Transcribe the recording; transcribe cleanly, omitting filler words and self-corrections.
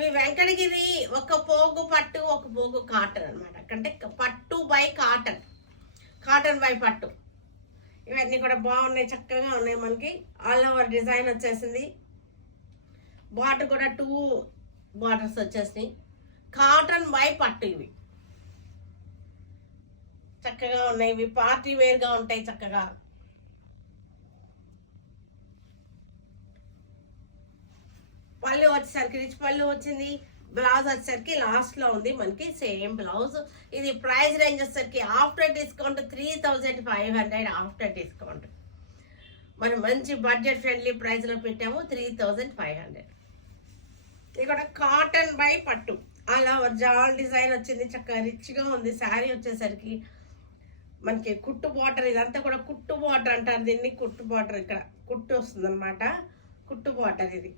ఇవి వెంకటగిరి ఒక పోగు పట్టు ఒక పోగు కాటన్ అనమాట. అంటే పట్టు బై కాటన్, కాటన్ బై పట్టు. ఇవన్నీ కూడా బాగున్నాయి, చక్కగా ఉన్నాయి. మనకి ఆల్ ఓవర్ డిజైన్ వచ్చేసింది. బార్డర్ కూడా 2 బార్డర్స్ వచ్చేసినాయి. కాటన్ బై పట్టు ఇవి చక్కగా ఉన్నాయి. ఇవి పార్టీ వేర్గా ఉంటాయి చక్కగా. పళ్ళు వచ్చేసరికి రిచ్ పళ్ళు వచ్చింది. బ్లౌజ్ వచ్చేసరికి లాస్ట్లో ఉంది మనకి సేమ్ బ్లౌజ్. ఇది ప్రైస్ రేంజ్ వచ్చేసరికి ఆఫ్టర్ డిస్కౌంట్ 3500 ఆఫ్టర్ డిస్కౌంట్. మనం మంచి బడ్జెట్ ఫ్రెండ్లీ ప్రైస్లో పెట్టాము 3500. ఇక్కడ కాటన్ బై పట్టు అలా జాల్ డిజైన్ వచ్చింది. చక్కగా రిచ్గా ఉంది. శారీ వచ్చేసరికి మనకి కుట్టు బార్డర్, ఇదంతా కూడా కుట్టు బార్డర్ అంటారు దీన్ని. కుట్టు బార్డర్ ఇక్కడ కుట్టు వస్తుంది అనమాట. కుట్టు బార్డర్ ఇది.